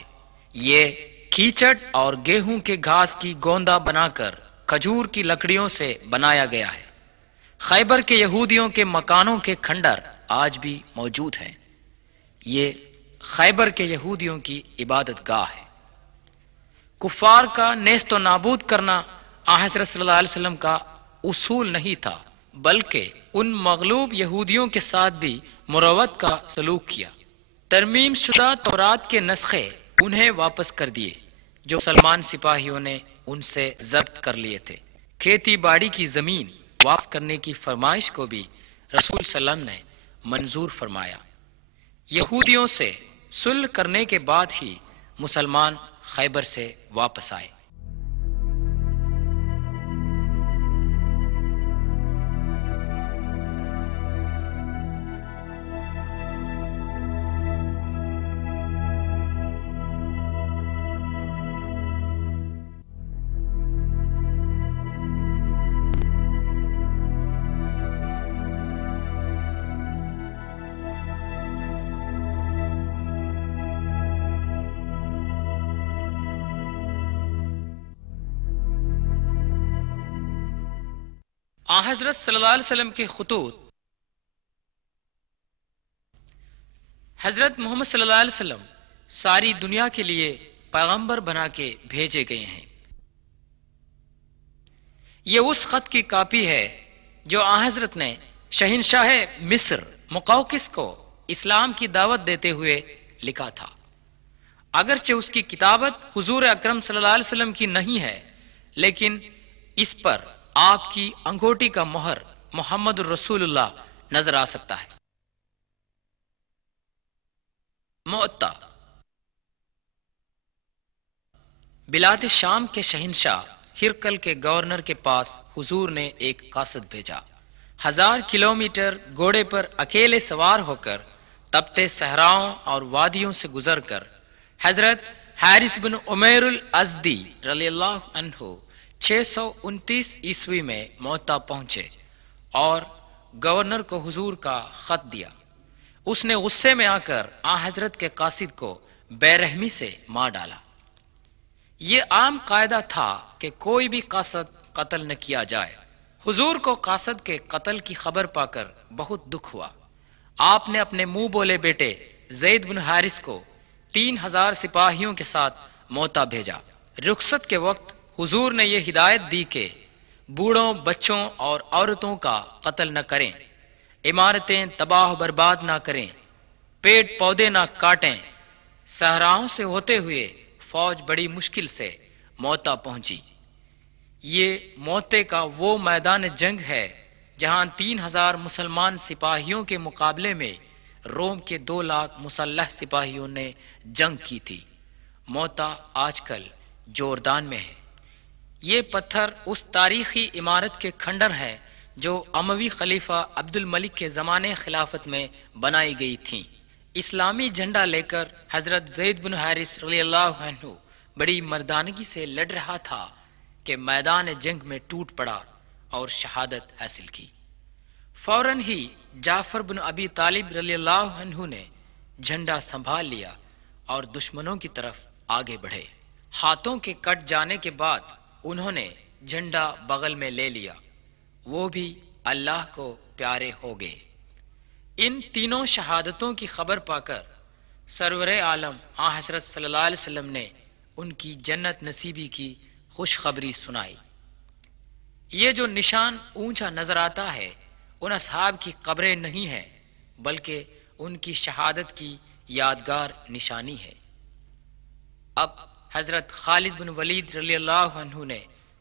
یہ کیچڑ اور گیہوں کے گھاس کی گوندا بنا کر کھجور کی لکڑیوں سے بنایا گیا ہے۔ خیبر کے یہودیوں کے مکانوں کے کھنڈر آج بھی موجود ہیں۔ یہ خیبر کے یہودیوں کی عبادت گاہ ہے۔ کفار کا نیست و نابود کرنا آن حضرت صلی اللہ علیہ وسلم کا اصول نہیں تھا، بلکہ ان مغلوب یہودیوں کے ساتھ بھی مروت کا سلوک کیا۔ ترمیم شدہ تورات کے نسخے انہیں واپس کر دیے جو مسلمان سپاہیوں نے ان سے ضبط کر لیے تھے۔ کھیتی باڑی کی زمین واپس کرنے کی فرمائش کو بھی رسول صلی اللہ علیہ وسلم نے منظور فرمایا۔ یہودیوں سے صلح کرنے کے بعد ہی مسلمان خیبر سے واپس آئے۔ آن حضرت صلی اللہ علیہ وسلم کے خطوط حضرت محمد صلی اللہ علیہ وسلم ساری دنیا کے لیے پیغمبر بنا کے بھیجے گئے ہیں۔ یہ اس خط کی کاپی ہے جو آن حضرت نے شہنشاہ مصر مقوقس کو اسلام کی دعوت دیتے ہوئے لکھا تھا۔ اگرچہ اس کی کتابت حضور اکرم صلی اللہ علیہ وسلم کی نہیں ہے، لیکن اس پر آپ کی انگوٹی کا مہر محمد الرسول اللہ نظر آ سکتا ہے۔ معطا بلاد شام کے شہنشاہ ہرقل کے گورنر کے پاس حضور نے ایک قاصد بھیجا۔ 1000 کلومیٹر گھوڑے پر اکیلے سوار ہو کر تپتے صحراؤں اور وادیوں سے گزر کر حضرت حارث بن عمیر الازدی رضی اللہ عنہ 629 عیسوی میں معطا پہنچے اور گورنر کو حضور کا خط دیا۔ اس نے غصے میں آ کر آن حضرت کے قاصد کو بے رحمی سے مار ڈالا۔ یہ عام قاعدہ تھا کہ کوئی بھی قاصد قتل نہ کیا جائے۔ حضور کو قاصد کے قتل کی خبر پا کر بہت دکھ ہوا۔ آپ نے اپنے منہ بولے بیٹے زید بن حارث کو 3000 سپاہیوں کے ساتھ معطا بھیجا۔ رخصت کے وقت حضور نے یہ ہدایت دی کہ بوڑھوں، بچوں اور عورتوں کا قتل نہ کریں، عمارتیں تباہ و برباد نہ کریں، پیڑ پودے نہ کاٹیں۔ صحراؤں سے ہوتے ہوئے فوج بڑی مشکل سے معطا پہنچی۔ یہ معطے کا وہ میدان جنگ ہے جہاں 3000 مسلمان سپاہیوں کے مقابلے میں روم کے 2 لاکھ مسلح سپاہیوں نے جنگ کی تھی۔ معطا آج کل جوردان میں ہے۔ یہ پتھر اس تاریخی عمارت کے کھنڈر ہیں جو اموی خلیفہ عبد الملک کے زمانے خلافت میں بنائی گئی تھیں۔ اسلامی جھنڈا لے کر حضرت زید بن حارث رضی اللہ عنہ بڑی مردانگی سے لڑ رہا تھا کہ میدان جنگ میں ٹوٹ پڑا اور شہادت حاصل کی۔ فوراً ہی جعفر بن ابی طالب رضی اللہ عنہ نے جھنڈا سنبھال لیا اور دشمنوں کی طرف آگے بڑھے۔ ہاتھوں کے کٹ جانے کے بعد انہوں نے جھنڈا بغل میں لے لیا، وہ بھی اللہ کو پیارے ہو گئے۔ ان تینوں شہادتوں کی خبر پا کر سرور عالم آن حضرت صلی اللہ علیہ وسلم نے ان کی جنت نصیبی کی خوشخبری سنائی۔ یہ جو نشان اونچا نظر آتا ہے ان اصحاب کی قبریں نہیں ہے، بلکہ ان کی شہادت کی یادگار نشانی ہے۔ اب حضرت خالد بن ولید رضی اللہ عنہ نے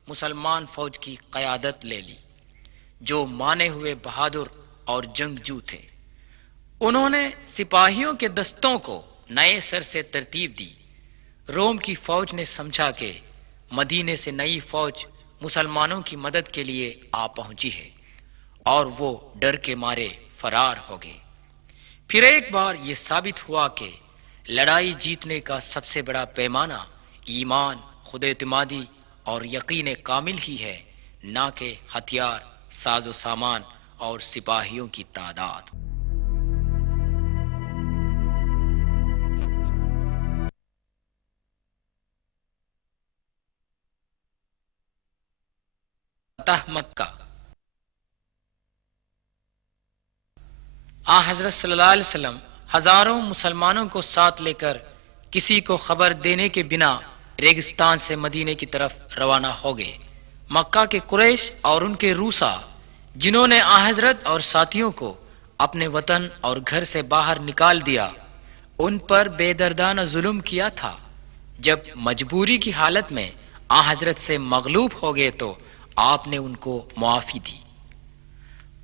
مسلمان فوج کی قیادت لے لی، جو مانے ہوئے بہادر اور جنگجو تھے۔ انہوں نے سپاہیوں کے دستوں کو نئے سر سے ترتیب دی۔ روم کی فوج نے سمجھا کہ مدینے سے نئی فوج مسلمانوں کی مدد کے لیے آ پہنچی ہے، اور وہ ڈر کے مارے فرار ہو گئے۔ پھر ایک بار یہ ثابت ہوا کہ لڑائی جیتنے کا سب سے بڑا پیمانہ ایمان، خود اعتمادی اور یقین کامل ہی ہے، نہ کہ ہتھیار، ساز و سامان اور سپاہیوں کی تعداد۔ فتح مکہ۔ آن حضرت صلی اللہ علیہ وسلم ہزاروں مسلمانوں کو ساتھ لے کر کسی کو خبر دینے کے بنا ریگستان سے مدینے کی طرف روانہ ہو گئے۔ مکہ کے قریش اور ان کے روسا، جنہوں نے آن حضرت اور ساتھیوں کو اپنے وطن اور گھر سے باہر نکال دیا، ان پر بے دردانہ ظلم کیا تھا۔ جب مجبوری کی حالت میں آن حضرت سے مغلوب ہو گئے تو آپ نے ان کو معافی دی،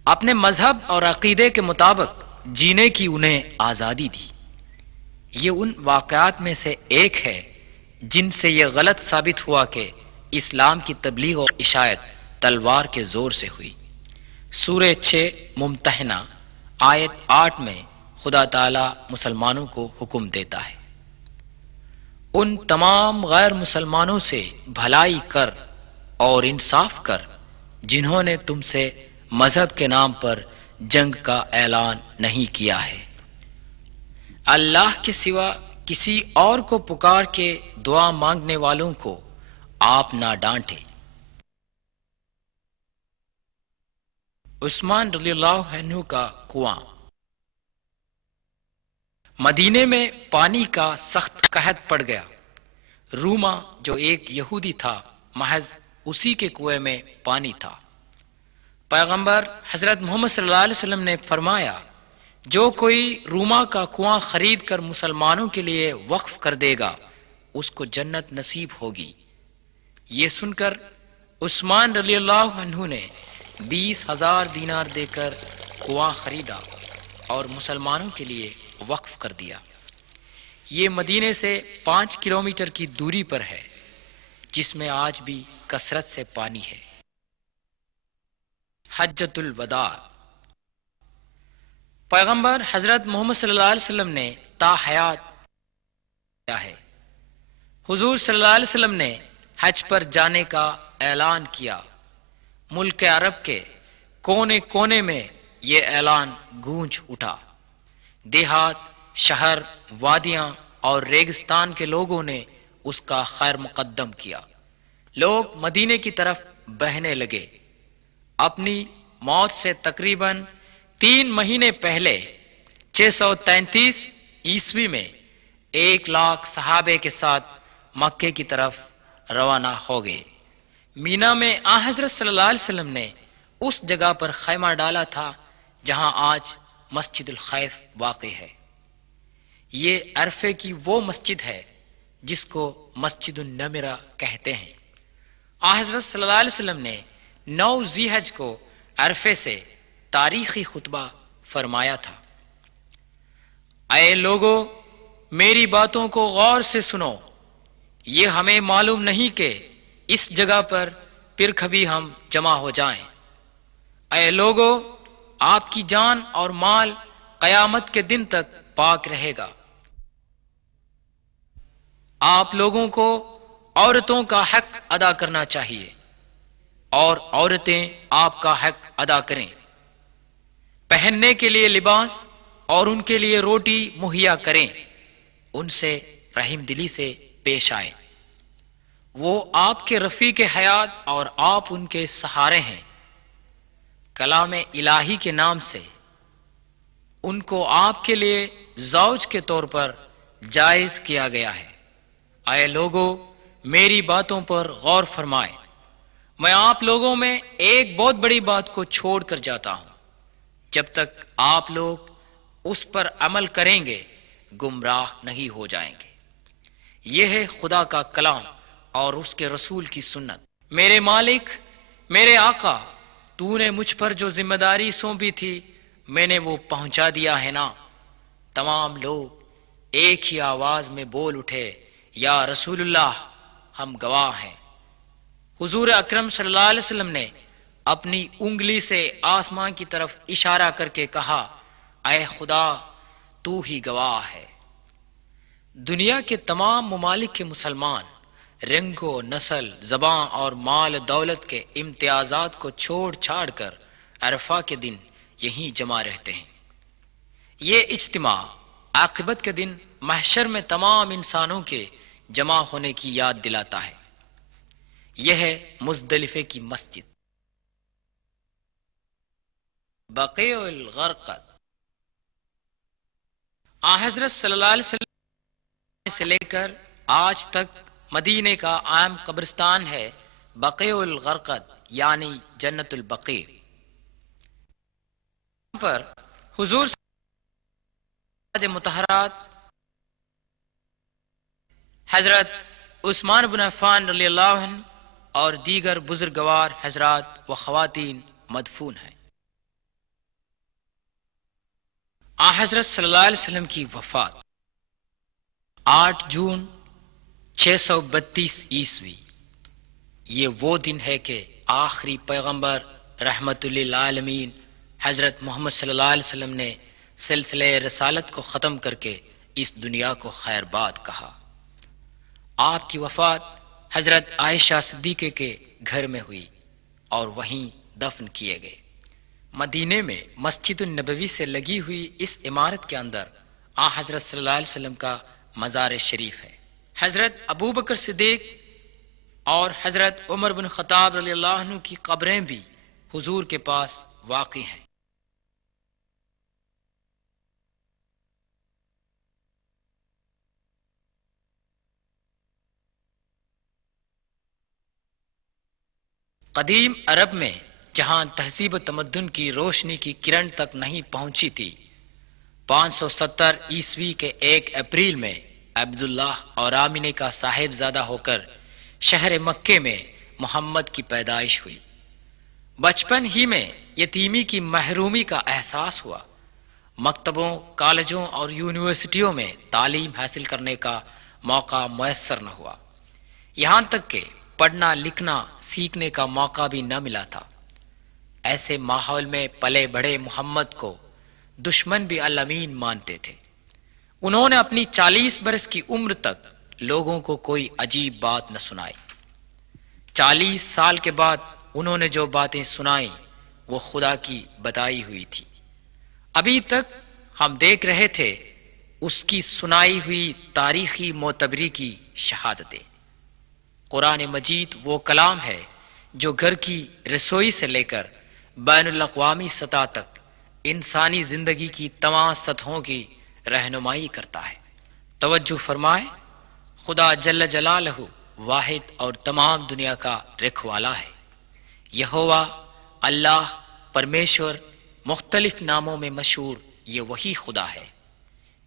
اپنے مذہب اور عقیدے کے مطابق جینے کی انہیں آزادی دی۔ یہ ان واقعات میں سے ایک ہے جن سے یہ غلط ثابت ہوا کہ اسلام کی تبلیغ و اشاعت تلوار کے زور سے ہوئی۔ سورہ 6 ممتحنہ آیت 8 میں خدا تعالی مسلمانوں کو حکم دیتا ہے، ان تمام غیر مسلمانوں سے بھلائی کر اور انصاف کر جنہوں نے تم سے مذہب کے نام پر جنگ کا اعلان نہیں کیا ہے۔ اللہ کے سوا کسی اور کو پکار کے دعا مانگنے والوں کو آپ نہ ڈانٹے۔ عثمان رضی اللہ عنہ کا کنواں۔ مدینے میں پانی کا سخت قحط پڑ گیا۔ روما جو ایک یہودی تھا محض اسی کے کنویں میں پانی تھا۔ پیغمبر حضرت محمد صلی اللہ علیہ وسلم نے فرمایا جو کوئی روما کا کنواں خرید کر مسلمانوں کے لیے وقف کر دے گا اس کو جنت نصیب ہوگی۔ یہ سن کر عثمان رضی اللہ عنہ نے 20,000 دینار دے کر کنواں خریدا اور مسلمانوں کے لیے وقف کر دیا۔ یہ مدینے سے 5 کلومیٹر کی دوری پر ہے جس میں آج بھی کثرت سے پانی ہے۔ حجۃ الوداع۔ پیغمبر حضرت محمد صلی اللہ علیہ وسلم نے تا حیات کیا ہے۔ حضور صلی اللہ علیہ وسلم نے حج پر جانے کا اعلان کیا۔ ملک عرب کے کونے کونے میں یہ اعلان گونج اٹھا۔ دیہات، شہر، وادیاں اور ریگستان کے لوگوں نے اس کا خیر مقدم کیا۔ لوگ مدینے کی طرف بہنے لگے۔ اپنی موت سے تقریباً 3 مہینے پہلے 633 عیسوی میں 1 لاکھ صحابہ کے ساتھ مکے کی طرف روانہ ہو گئے۔ مینا میں آن حضرت صلی اللہ علیہ وسلم نے اس جگہ پر خیمہ ڈالا تھا جہاں آج مسجد الخیف واقع ہے۔ یہ عرفے کی وہ مسجد ہے جس کو مسجد النمرہ کہتے ہیں۔ آن حضرت صلی اللہ علیہ وسلم نے 9 ذی الحج کو عرفے سے تاریخی خطبہ فرمایا تھا۔ اے لوگو میری باتوں کو غور سے سنو، یہ ہمیں معلوم نہیں کہ اس جگہ پر پھر کبھی ہم جمع ہو جائیں۔ اے لوگو آپ کی جان اور مال قیامت کے دن تک پاک رہے گا۔ آپ لوگوں کو عورتوں کا حق ادا کرنا چاہیے اور عورتیں آپ کا حق ادا کریں۔ پہننے کے لیے لباس اور ان کے لیے روٹی مہیا کریں، ان سے رحم دلی سے پیش آئیں۔ وہ آپ کے رفیق حیات اور آپ ان کے سہارے ہیں۔ کلام الہی کے نام سے ان کو آپ کے لیے زوج کے طور پر جائز کیا گیا ہے۔ اے لوگو میری باتوں پر غور فرمائیں، میں آپ لوگوں میں ایک بہت بڑی بات کو چھوڑ کر جاتا ہوں، جب تک آپ لوگ اس پر عمل کریں گے گمراہ نہیں ہو جائیں گے۔ یہ ہے خدا کا کلام اور اس کے رسول کی سنت۔ میرے مالک، میرے آقا، تو نے مجھ پر جو ذمہ داری سونپی تھی میں نے وہ پہنچا دیا ہے نا؟ تمام لوگ ایک ہی آواز میں بول اٹھے یا رسول اللہ، ہم گواہ ہیں۔ حضور اکرم صلی اللہ علیہ وسلم نے اپنی انگلی سے آسمان کی طرف اشارہ کر کے کہا اے خدا تو ہی گواہ ہے۔ دنیا کے تمام ممالک کے مسلمان رنگ و نسل، زبان اور مال دولت کے امتیازات کو چھوڑ چھاڑ کر عرفہ کے دن یہیں جمع رہتے ہیں۔ یہ اجتماع عاقبت کے دن محشر میں تمام انسانوں کے جمع ہونے کی یاد دلاتا ہے۔ یہ ہے مزدلفے کی مسجد۔ بقیع الغرقد۔ آن حضرت صلی اللہ علیہ وسلم سے لے کر آج تک مدینے کا عام قبرستان ہے بقیع الغرقد یعنی جنت البقیع۔ پر حضور مطہرات حضرت عثمان بن عفان رضی اللہ عنہ اور دیگر بزرگوار حضرات و خواتین مدفون ہیں۔ آن حضرت صلی اللہ علیہ وسلم کی وفات 8 جون 632 عیسوی۔ یہ وہ دن ہے کہ آخری پیغمبر رحمت للعالمین حضرت محمد صلی اللہ علیہ وسلم نے سلسلہ رسالت کو ختم کر کے اس دنیا کو خیر باد کہا۔ آپ کی وفات حضرت عائشہ صدیقہ کے گھر میں ہوئی اور وہیں دفن کیے گئے۔ مدینے میں مسجد النبوی سے لگی ہوئی اس عمارت کے اندر آن حضرت صلی اللہ علیہ وسلم کا مزار شریف ہے۔ حضرت ابو بکر صدیق اور حضرت عمر بن خطاب رضی اللہ عنہ کی قبریں بھی حضور کے پاس واقع ہیں۔ قدیم عرب میں جہاں تہذیب و تمدن کی روشنی کی کرن تک نہیں پہنچی تھی، 570 عیسوی کے 1 اپریل میں عبداللہ اور آمینہ کا صاحب زادہ ہو کر شہر مکے میں محمد کی پیدائش ہوئی۔ بچپن ہی میں یتیمی کی محرومی کا احساس ہوا۔ مکتبوں، کالجوں اور یونیورسٹیوں میں تعلیم حاصل کرنے کا موقع میسر نہ ہوا، یہاں تک کہ پڑھنا لکھنا سیکھنے کا موقع بھی نہ ملا تھا۔ ایسے ماحول میں پلے بڑھے محمد کو دشمن بھی الامین مانتے تھے۔ انہوں نے اپنی 40 برس کی عمر تک لوگوں کو کوئی عجیب بات نہ سنائی۔ 40 سال کے بعد انہوں نے جو باتیں سنائیں وہ خدا کی بتائی ہوئی تھی۔ ابھی تک ہم دیکھ رہے تھے اس کی سنائی ہوئی تاریخی معتبری کی شہادتیں۔ قرآن مجید وہ کلام ہے جو گھر کی رسوئی سے لے کر بین الاقوامی سطح تک انسانی زندگی کی تمام سطحوں کی رہنمائی کرتا ہے۔ توجہ فرمائے، خدا جل جلالہ واحد اور تمام دنیا کا رکھوالا ہے۔ یہوہ، اللہ، پرمیشور، مختلف ناموں میں مشہور یہ وہی خدا ہے۔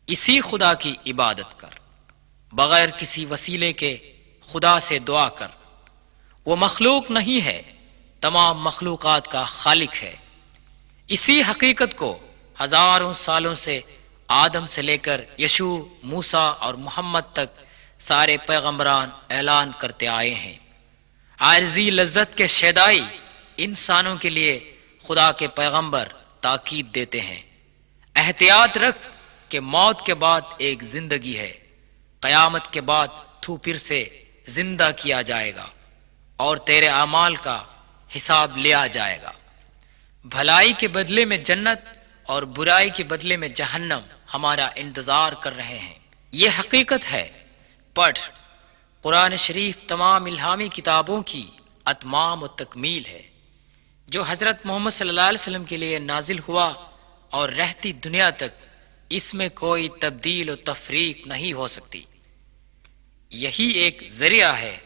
اسی خدا کی عبادت کر، بغیر کسی وسیلے کے خدا سے دعا کر۔ وہ مخلوق نہیں ہے، تمام مخلوقات کا خالق ہے۔ اسی حقیقت کو ہزاروں سالوں سے آدم سے لے کر یشوع، موسیٰ اور محمد تک سارے پیغمبران اعلان کرتے آئے ہیں۔ عارضی لذت کے شیدائی انسانوں کے لیے خدا کے پیغمبر تاکید دیتے ہیں، احتیاط رکھ کہ موت کے بعد ایک زندگی ہے، قیامت کے بعد تو پھر سے زندہ کیا جائے گا اور تیرے اعمال کا حساب لیا جائے گا۔ بھلائی کے بدلے میں جنت اور برائی کے بدلے میں جہنم ہمارا انتظار کر رہے ہیں۔ یہ حقیقت ہے۔ پڑھ، قرآن شریف تمام الہامی کتابوں کی اتمام و تکمیل ہے، جو حضرت محمد صلی اللہ علیہ وسلم کے لیے نازل ہوا اور رہتی دنیا تک اس میں کوئی تبدیل و تفریق نہیں ہو سکتی۔ یہی ایک ذریعہ ہے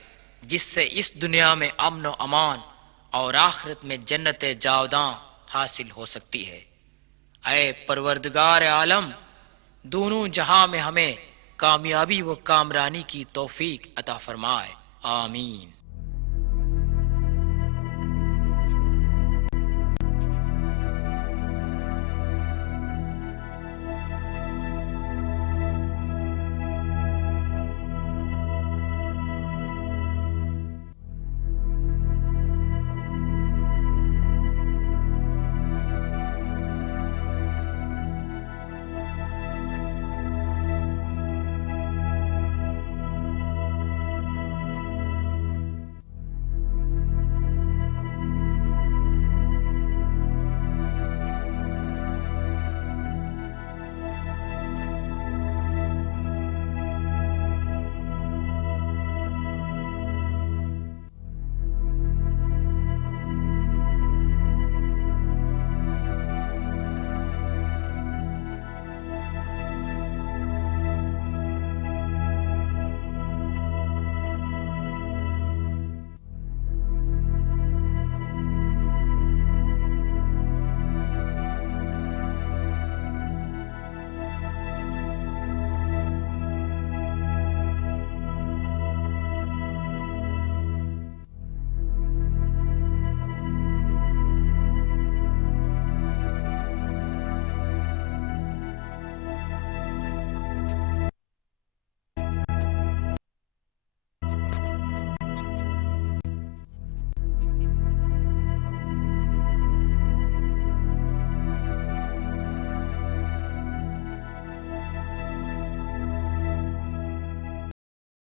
جس سے اس دنیا میں امن و امان اور آخرت میں جنت جاوداں حاصل ہو سکتی ہے۔ اے پروردگار عالم، دونوں جہاں میں ہمیں کامیابی و کامرانی کی توفیق عطا فرمائے، آمین۔